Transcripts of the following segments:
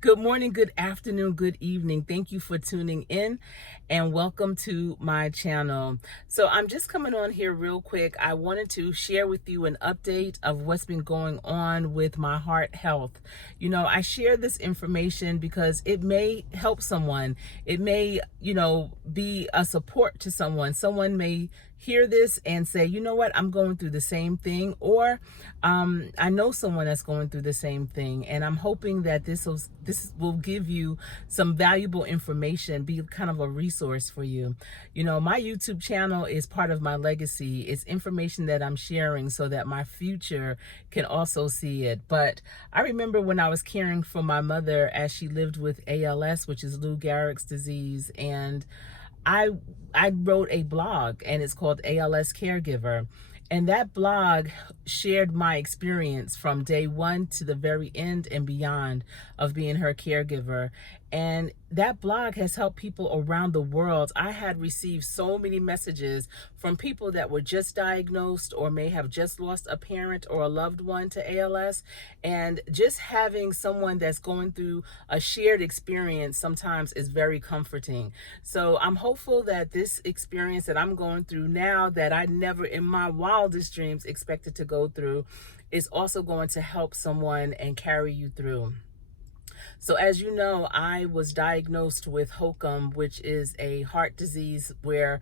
Good morning, good afternoon, good evening. Thank you for tuning in and welcome to my channel. So I'm just coming on here real quick. I wanted to share with you an update of what's been going on with my heart health. I share this information because it may help someone. It may, be a support to someone. Someone may hear this and say, you know what, I'm going through the same thing, or I know someone that's going through the same thing, and I'm hoping that this will give you some valuable information, be kind of a resource for you. My YouTube channel is part of my legacy. It's information that I'm sharing so that my future can also see it. But I remember when I was caring for my mother as she lived with ALS, which is Lou Gehrig's disease, and I I wrote a blog, and it's called ALS Caregiver. And that blog shared my experience from day one to the very end and beyond of being her caregiver. And that blog has helped people around the world. I had received so many messages from people that were just diagnosed or may have just lost a parent or a loved one to ALS. And just having someone that's going through a shared experience sometimes is very comforting. So I'm hopeful that this experience that I'm going through now, that I never in my wildest dreams expected to go through, is also going to help someone and carry you through. So as you know, I was diagnosed with HOCM, which is a heart disease where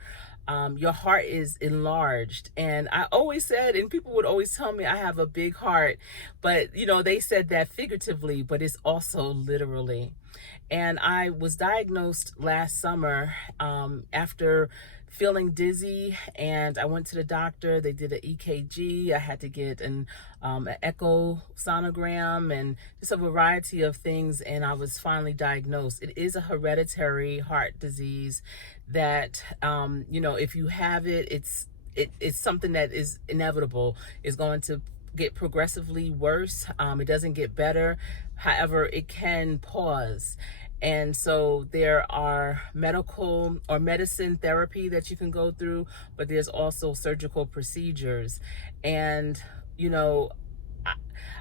your heart is enlarged. And I always said, and people would always tell me I have a big heart, but they said that figuratively, but it's also literally. And I was diagnosed last summer after feeling dizzy, and I went to the doctor. They did an EKG. I had to get an echo sonogram and just a variety of things, and I was finally diagnosed. It is a hereditary heart disease that, if you have it, it's something that is inevitable. It's going to get progressively worse. It doesn't get better. However, it can pause. And so there are medical or medicine therapy that you can go through, but there's also surgical procedures. And, I,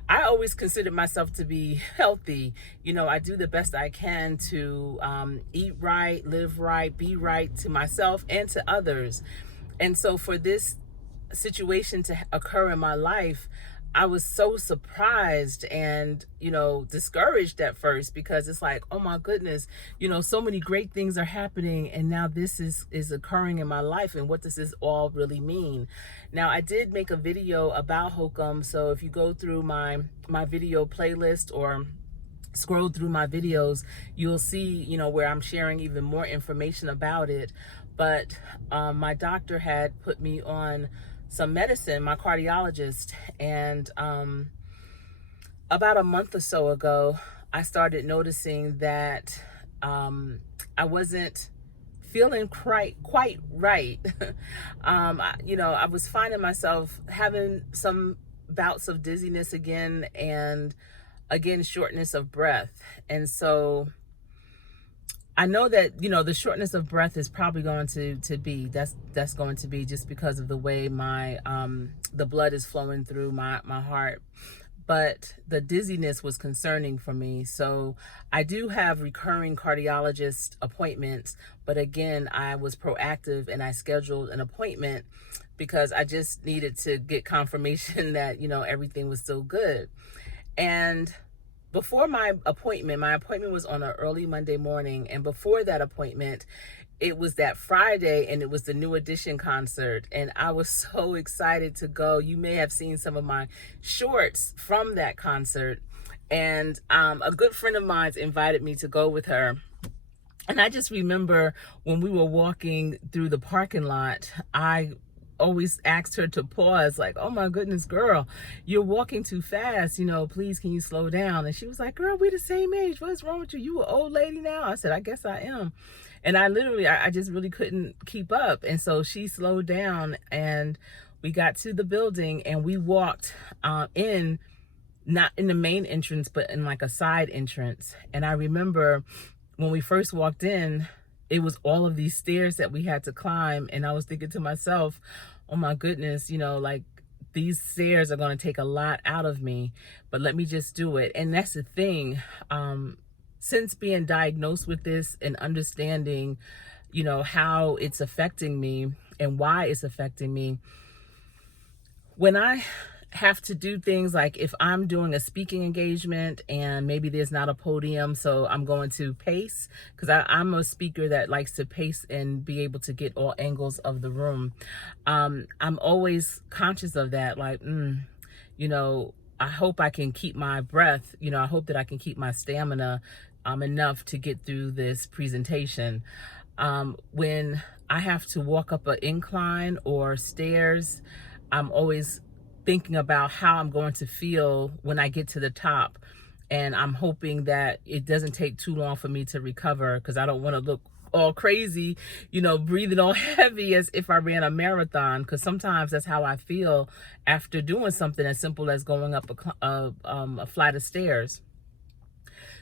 I always considered myself to be healthy. I do the best I can to eat right, live right, be right to myself and to others. And so for this situation to occur in my life, I was so surprised and, discouraged at first, because it's like, oh my goodness, so many great things are happening, and now this is occurring in my life, and what does this all really mean? Now, I did make a video about HOCM, so if you go through my video playlist or scroll through my videos, you'll see, where I'm sharing even more information about it. But my doctor had put me on some medicine, my cardiologist, and about a month or so ago, I started noticing that I wasn't feeling quite right. I was finding myself having some bouts of dizziness again, and again shortness of breath. And so I know that the shortness of breath is probably going to be that's going to be just because of the way my the blood is flowing through my heart. But the dizziness was concerning for me. So I do have recurring cardiologist appointments, but again, I was proactive and I scheduled an appointment because I just needed to get confirmation that everything was still good. And before my appointment was on an early Monday morning, and before that appointment, it was that Friday, and it was the New Edition concert, and I was so excited to go. You may have seen some of my shorts from that concert, and a good friend of mine invited me to go with her. And I just remember when we were walking through the parking lot, I always asked her to pause, like, oh my goodness, girl, you're walking too fast, please, can you slow down? And she was like, girl, we the same age, what's wrong with you? You an old lady now? I said, I guess I am. And I just really couldn't keep up. And so she slowed down, and we got to the building, and we walked in, not in the main entrance, but in like a side entrance. And I remember when we first walked in, it was all of these stairs that we had to climb. And I was thinking to myself, oh my goodness, like these stairs are going to take a lot out of me, but let me just do it. And that's the thing. since being diagnosed with this and understanding, how it's affecting me and why it's affecting me, when I have to do things like if I'm doing a speaking engagement and maybe there's not a podium, so I'm going to pace, because I'm a speaker that likes to pace and be able to get all angles of the room. I'm always conscious of that, like, I hope I can keep my breath, I hope that I can keep my stamina enough to get through this presentation. When I have to walk up an incline or stairs, I'm always thinking about how I'm going to feel when I get to the top. And I'm hoping that it doesn't take too long for me to recover, because I don't want to look all crazy, breathing all heavy as if I ran a marathon, because sometimes that's how I feel after doing something as simple as going up a flight of stairs.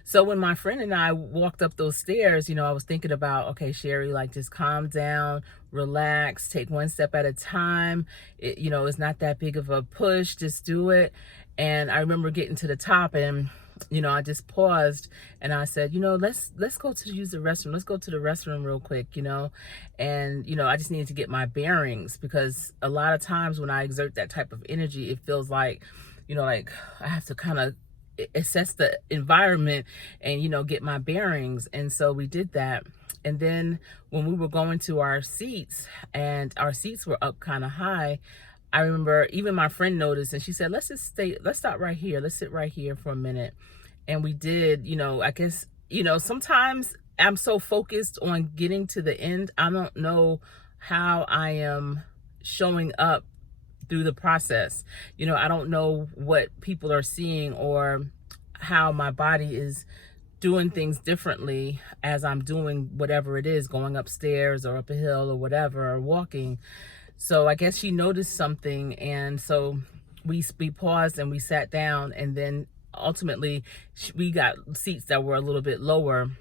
So when my friend and I walked up those stairs, I was thinking about, okay, Sherry, like, just calm down, relax, take one step at a time. It's not that big of a push, just do it. And I remember getting to the top, and I just paused and I said, let's go to use the restroom. Let's go to the restroom real quick, and I just needed to get my bearings, because a lot of times when I exert that type of energy, it feels like, like I have to kind of assess the environment and get my bearings. And so we did that. And then when we were going to our seats, and our seats were up kind of high, I remember even my friend noticed, and she said, let's stop right here, let's sit right here for a minute. And we did. I guess, sometimes I'm so focused on getting to the end, I don't know how I am showing up through the process. I don't know what people are seeing or how my body is doing things differently as I'm doing whatever it is, going upstairs or up a hill or whatever, or walking. So I guess she noticed something, and so we paused and we sat down, and then ultimately we got seats that were a little bit lower,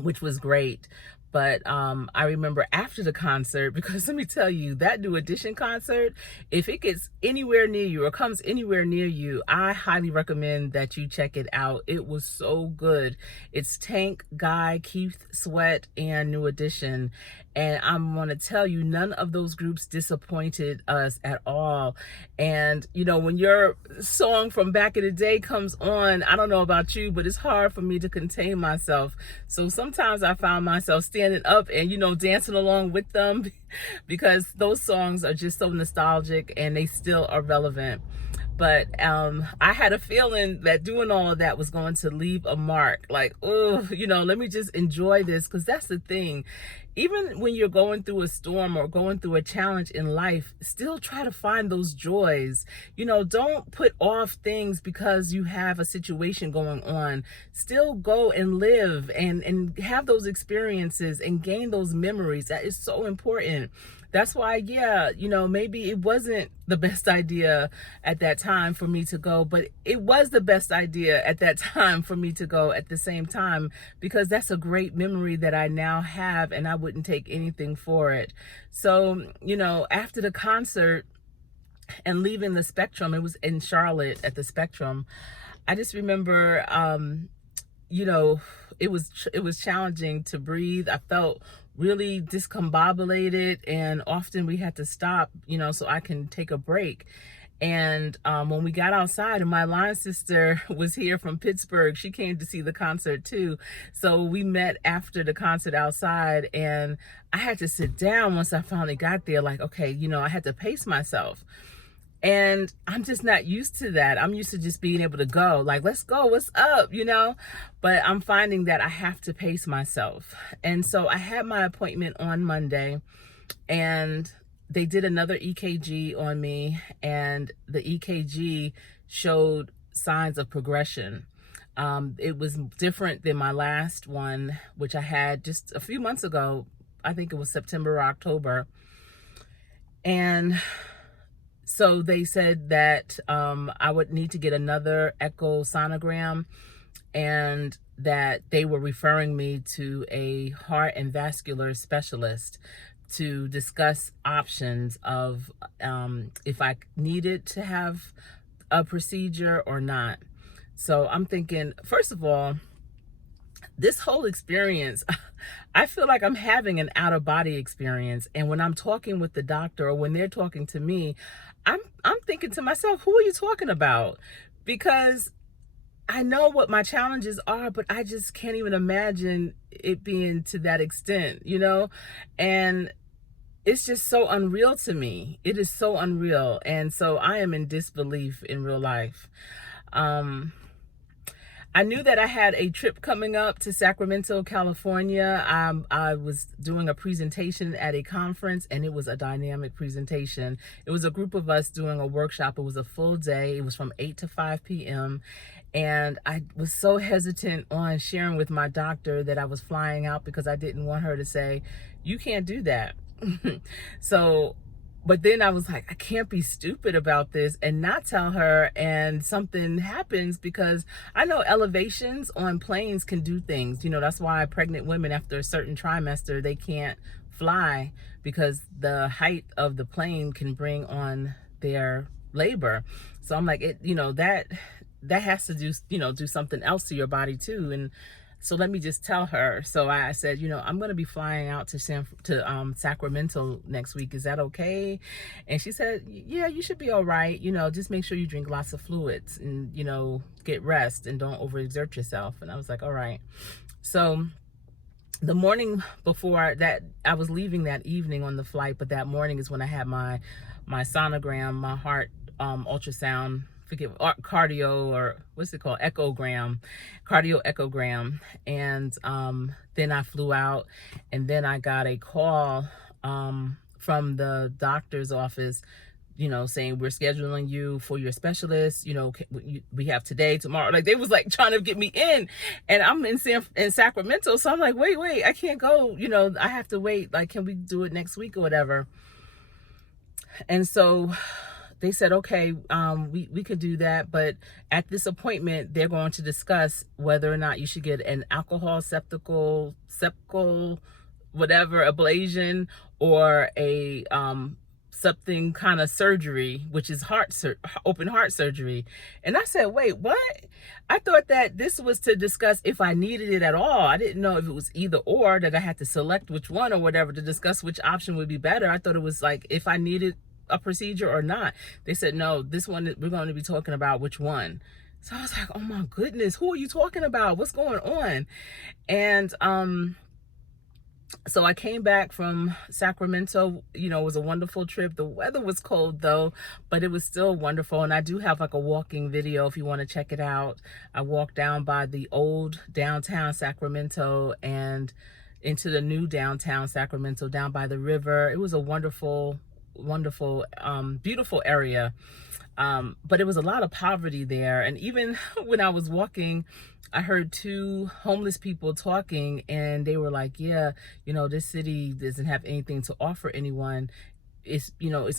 which was great. But I remember after the concert, because let me tell you, that New Edition concert, if it gets anywhere near you or comes anywhere near you, I highly recommend that you check it out. It was so good. It's Tank, Guy, Keith Sweat, and New Edition. And I'm going to tell you, none of those groups disappointed us at all. And, when your song from back in the day comes on, I don't know about you, but it's hard for me to contain myself. So sometimes I found myself standing up and, dancing along with them because those songs are just so nostalgic and they still are relevant. But I had a feeling that doing all of that was going to leave a mark. Like, oh, let me just enjoy this, because that's the thing. Even when you're going through a storm or going through a challenge in life, still try to find those joys. Don't put off things because you have a situation going on. Still go and live and have those experiences and gain those memories. That is so important. That's why, maybe it wasn't the best idea at that time for me to go, but it was the best idea at that time for me to go at the same time, because that's a great memory that I now have, and I wouldn't take anything for it. So, after the concert and leaving the Spectrum, it was in Charlotte at the Spectrum, I just remember, it was challenging to breathe. I felt really discombobulated, and often we had to stop, so I can take a break. And when we got outside, and my line sister was here from Pittsburgh, she came to see the concert too. So we met after the concert outside, and I had to sit down once I finally got there. Like, okay, I had to pace myself. And I'm just not used to that. I'm used to just being able to go, like, let's go, what's up, But I'm finding that I have to pace myself. And so I had my appointment on Monday, and they did another EKG on me, and the EKG showed signs of progression. It was different than my last one, which I had just a few months ago. I think it was September or October. And so they said that I would need to get another echosonogram, and that they were referring me to a heart and vascular specialist to discuss options of if I needed to have a procedure or not. So I'm thinking, first of all, this whole experience, I feel like I'm having an out of body experience. And when I'm talking with the doctor or when they're talking to me, I'm thinking to myself, who are you talking about? Because I know what my challenges are, but I just can't even imagine it being to that extent, you know? And it's just so unreal to me. It is so unreal. And so I am in disbelief in real life. Um, I knew that I had a trip coming up to Sacramento, California. I was doing a presentation at a conference, and it was a dynamic presentation. It was a group of us doing a workshop. It was a full day. It was from 8 to 5 p.m. And I was so hesitant on sharing with my doctor that I was flying out because I didn't want her to say, you can't do that. So but then I was like, I can't be stupid about this and not tell her, and something happens, because I know elevations on planes can do things. You know, that's why pregnant women after a certain trimester, they can't fly, because the height of the plane can bring on their labor. So I'm like, that has to do, do something else to your body too. And so let me just tell her. So I said, I'm going to be flying out to Sacramento next week. Is that okay? And she said, yeah, you should be all right. Just make sure you drink lots of fluids and, get rest and don't overexert yourself. And I was like, all right. So the morning before that, I was leaving that evening on the flight, but that morning is when I had my sonogram, my heart ultrasound, cardio, or what's it called, cardio echogram. And then I flew out, and then I got a call from the doctor's office, saying, we're scheduling you for your specialist. We have today, tomorrow. Like, they was like trying to get me in, and I'm in Sacramento. So I'm like, wait, I can't go. I have to wait. Like, can we do it next week or whatever? And so they said, okay, we could do that. But at this appointment, they're going to discuss whether or not you should get an alcohol septal, whatever, ablation, or a something kind of surgery, which is open heart surgery. And I said, wait, what? I thought that this was to discuss if I needed it at all. I didn't know if it was either or, that I had to select which one or whatever to discuss which option would be better. I thought it was like if I needed a procedure or not. They said, no, this one, we're going to be talking about which one. So I was like, oh my goodness, who are you talking about? What's going on? And so I came back from Sacramento. It was a wonderful trip. The weather was cold though, but it was still wonderful. And I do have like a walking video if you want to check it out. I walked down by the old downtown Sacramento and into the new downtown Sacramento, down by the river. It was a wonderful, beautiful area. But it was a lot of poverty there. And even when I was walking, I heard two homeless people talking, and they were like, yeah, this city doesn't have anything to offer anyone. It's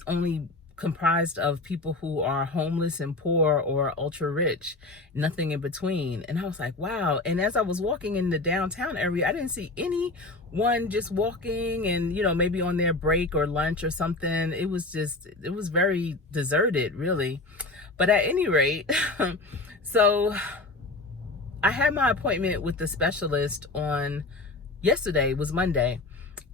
only comprised of people who are homeless and poor or ultra rich, nothing in between. And I was like, wow. And as I was walking in the downtown area, I didn't see anyone just walking and, maybe on their break or lunch or something. It was very deserted, really. But at any rate, so I had my appointment with the specialist on yesterday, was Monday.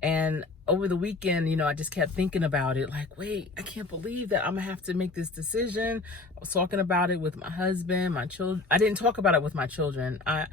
And over the weekend, I just kept thinking about it, like, wait, I can't believe that I'm gonna have to make this decision. I was talking about it with my husband, my children. I didn't talk about it with my children. I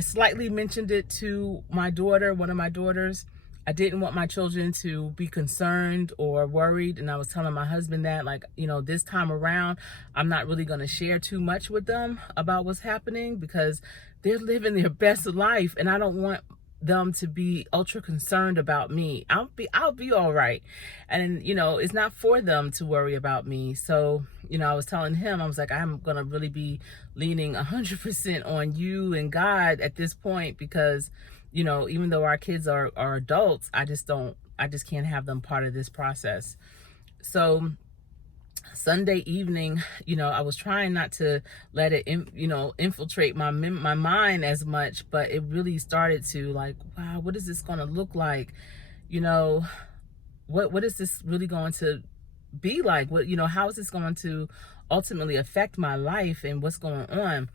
slightly mentioned it to my daughter, one of my daughters. I didn't want my children to be concerned or worried. And I was telling my husband that, like, this time around, I'm not really going to share too much with them about what's happening, because they're living their best life. And I don't want them to be ultra concerned about me. I'll be all right. And, it's not for them to worry about me. So, I was telling him, I was like, I'm going to really be leaning 100% on you and God at this point, because, even though our kids are adults, I just can't have them part of this process. So Sunday evening, I was trying not to let it, infiltrate my mind as much, but it really started to, like, wow, what is this going to look like? What is this really going to be like? How is this going to ultimately affect my life and what's going on?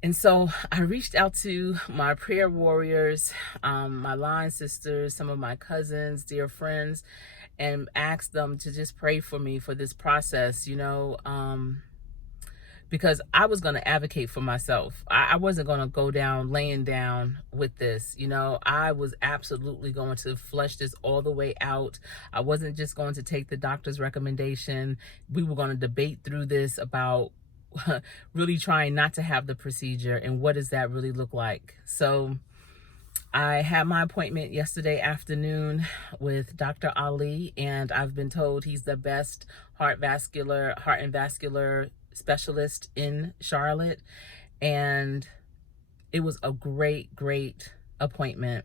And so I reached out to my prayer warriors, my line sisters, some of my cousins, dear friends, and asked them to just pray for me for this process, because I was going to advocate for myself. I wasn't going to go down laying down with this. I was absolutely going to flush this all the way out. I wasn't just going to take the doctor's recommendation. We were going to debate through this about really trying not to have the procedure and what does that really look like. So I had my appointment yesterday afternoon with Dr. Ali, and I've been told he's the best heart and vascular specialist in Charlotte. And it was a great appointment.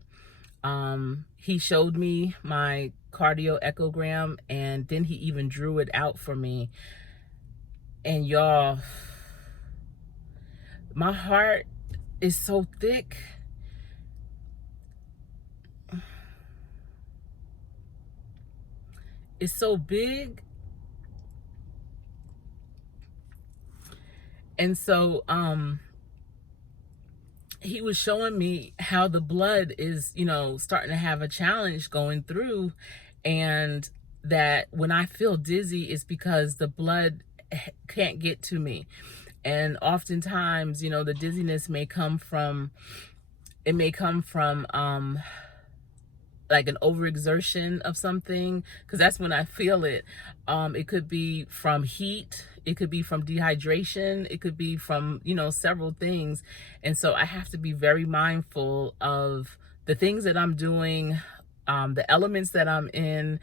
He showed me my cardio echogram, and then he even drew it out for me. And y'all, my heart is so thick. It's so big. And so he was showing me how the blood is, starting to have a challenge going through, and that when I feel dizzy, it's because the blood can't get to me. And oftentimes, the dizziness may come from like an overexertion of something, because that's when I feel it. It could be from heat, it could be from dehydration, it could be from, several things. And so I have to be very mindful of the things that I'm doing, the elements that I'm in,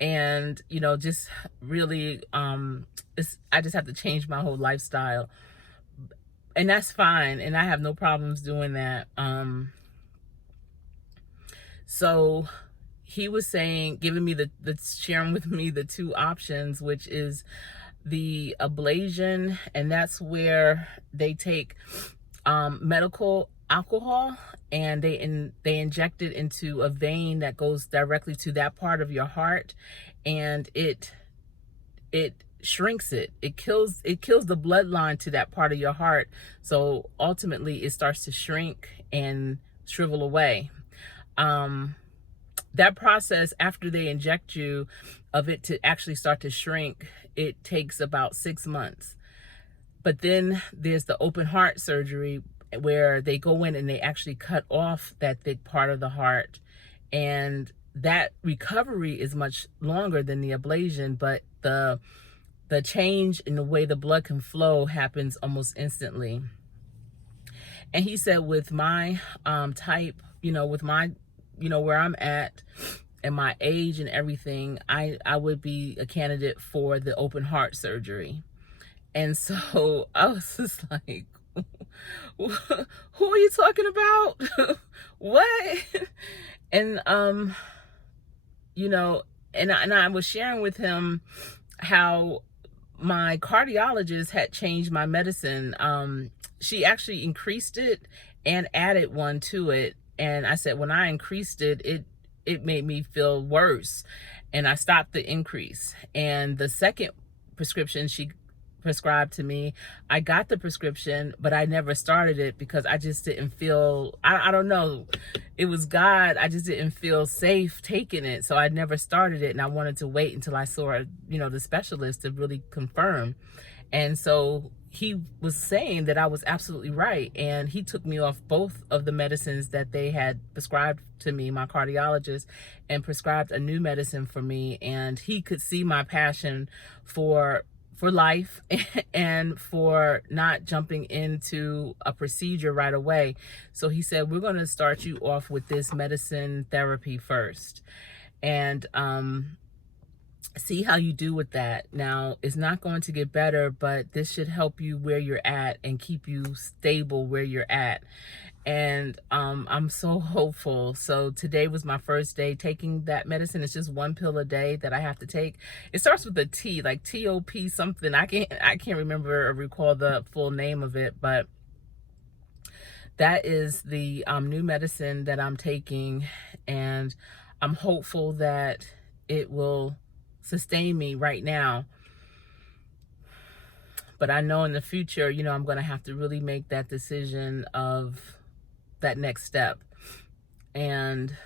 and, just really, I just have to change my whole lifestyle. And that's fine. And I have no problems doing that. So he was saying, giving me sharing with me the two options, which is the ablation, and that's where they take medical alcohol and they inject it into a vein that goes directly to that part of your heart, and it shrinks it. It kills the bloodline to that part of your heart. So ultimately it starts to shrink and shrivel away. That process, after they inject you, of it to actually start to shrink, it takes about 6 months. But then there's the open heart surgery, where they go in and they actually cut off that thick part of the heart, and that recovery is much longer than the ablation, but the change in the way the blood can flow happens almost instantly. And he said with my type, with my, where I'm at and my age and everything, I would be a candidate for the open heart surgery. And so I was just like, who are you talking about? What? And and I was sharing with him how my cardiologist had changed my medicine. She actually increased it and added one to it. And I said, when I increased it, it made me feel worse. And I stopped the increase. And the second prescription she prescribed to me, I got the prescription, but I never started it because I just didn't feel, I don't know, it was God, I just didn't feel safe taking it. So I never started it, and I wanted to wait until I saw, the specialist to really confirm. And so he was saying that I was absolutely right, and he took me off both of the medicines that they had prescribed to me, my cardiologist, and prescribed a new medicine for me. And he could see my passion for life and for not jumping into a procedure right away. So he said, we're going to start you off with this medicine therapy first, and see how you do with that. Now, it's not going to get better, but this should help you where you're at and keep you stable where you're at. And I'm so hopeful. So today was my first day taking that medicine. It's just one pill a day that I have to take. It starts with a T, like TOP something. I can't remember or recall the full name of it, but that is the new medicine that I'm taking, and I'm hopeful that it will sustain me right now. But I know in the future, I'm going to have to really make that decision of that next step. And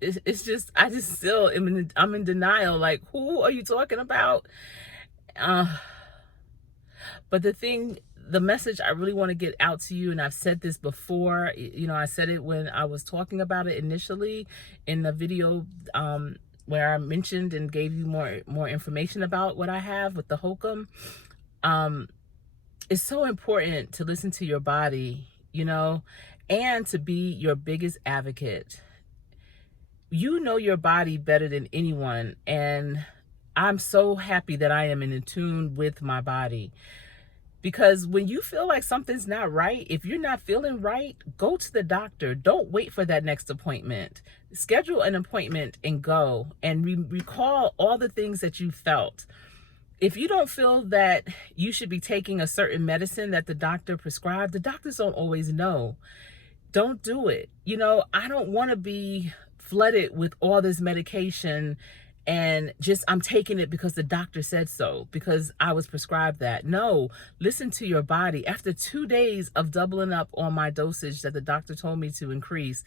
it's just, I just still I'm in denial. Like, who are you talking about? But the message I really want to get out to you, and I've said this before, I said it when I was talking about it initially in the video, where I mentioned and gave you more information about what I have with the HOCM. It's so important to listen to your body, and to be your biggest advocate. You know your body better than anyone, and I'm so happy that I am in tune with my body. Because when you feel like something's not right, if you're not feeling right, go to the doctor. Don't wait for that next appointment. Schedule an appointment and go, and recall all the things that you felt. If you don't feel that you should be taking a certain medicine that the doctor prescribed, the doctors don't always know. Don't do it. I don't want to be flooded with all this medication and just I'm taking it because the doctor said so, because I was prescribed that. No, listen to your body. After 2 days of doubling up on my dosage that the doctor told me to increase,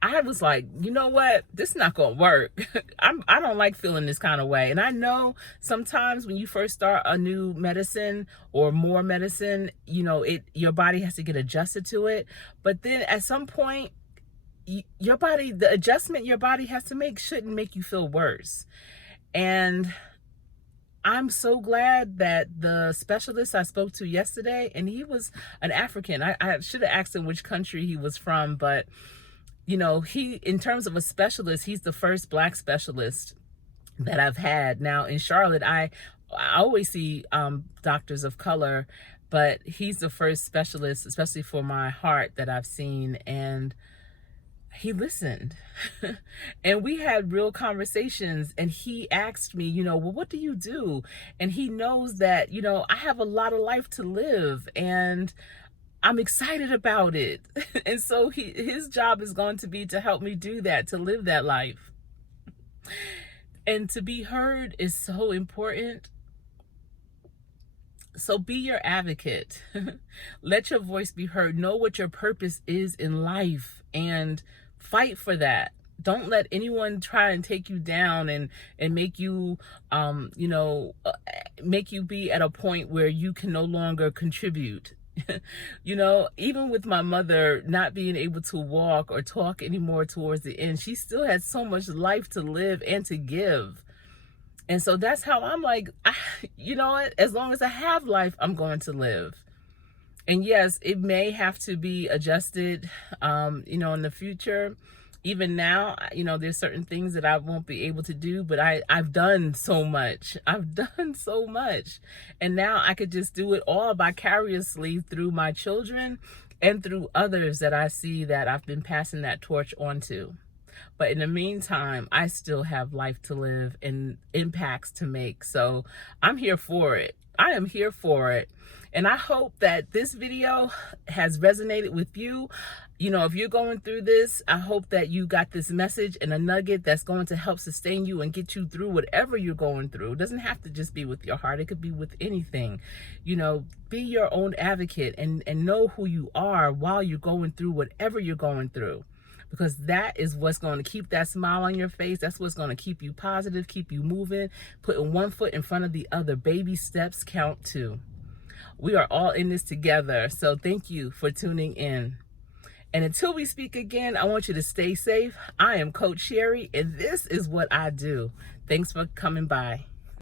I was like, you know what? This is not going to work. I don't like feeling this kind of way. And I know sometimes when you first start a new medicine or more medicine, your body has to get adjusted to it. But then at some point, the adjustment your body has to make shouldn't make you feel worse. And I'm so glad that the specialist I spoke to yesterday, and he was an African. I should have asked him which country he was from, but he, in terms of a specialist, he's the first Black specialist that I've had. Now in Charlotte, I always see doctors of color, but he's the first specialist, especially for my heart, that I've seen. And he listened and we had real conversations, and he asked me, well, what do you do? And he knows that, I have a lot of life to live and I'm excited about it. And so his job is going to be to help me do that, to live that life. And to be heard is so important. So be your advocate. Let your voice be heard. Know what your purpose is in life and fight for that. Don't let anyone try and take you down and make you, make you be at a point where you can no longer contribute. Even with my mother not being able to walk or talk anymore towards the end, she still had so much life to live and to give. And so that's how I'm like, as long as I have life, I'm going to live. And yes, it may have to be adjusted, in the future. Even now, there's certain things that I won't be able to do, but I've done so much. I've done so much. And now I could just do it all vicariously through my children and through others that I see that I've been passing that torch on to. But in the meantime, I still have life to live and impacts to make. So I'm here for it. I am here for it. And I hope that this video has resonated with you. If you're going through this, I hope that you got this message and a nugget that's going to help sustain you and get you through whatever you're going through. It doesn't have to just be with your heart. It could be with anything. Be your own advocate and know who you are while you're going through whatever you're going through. Because that is what's going to keep that smile on your face. That's what's going to keep you positive, keep you moving, putting one foot in front of the other. Baby steps count too. We are all in this together. So thank you for tuning in. And until we speak again, I want you to stay safe. I am Coach Sherry, and this is what I do. Thanks for coming by.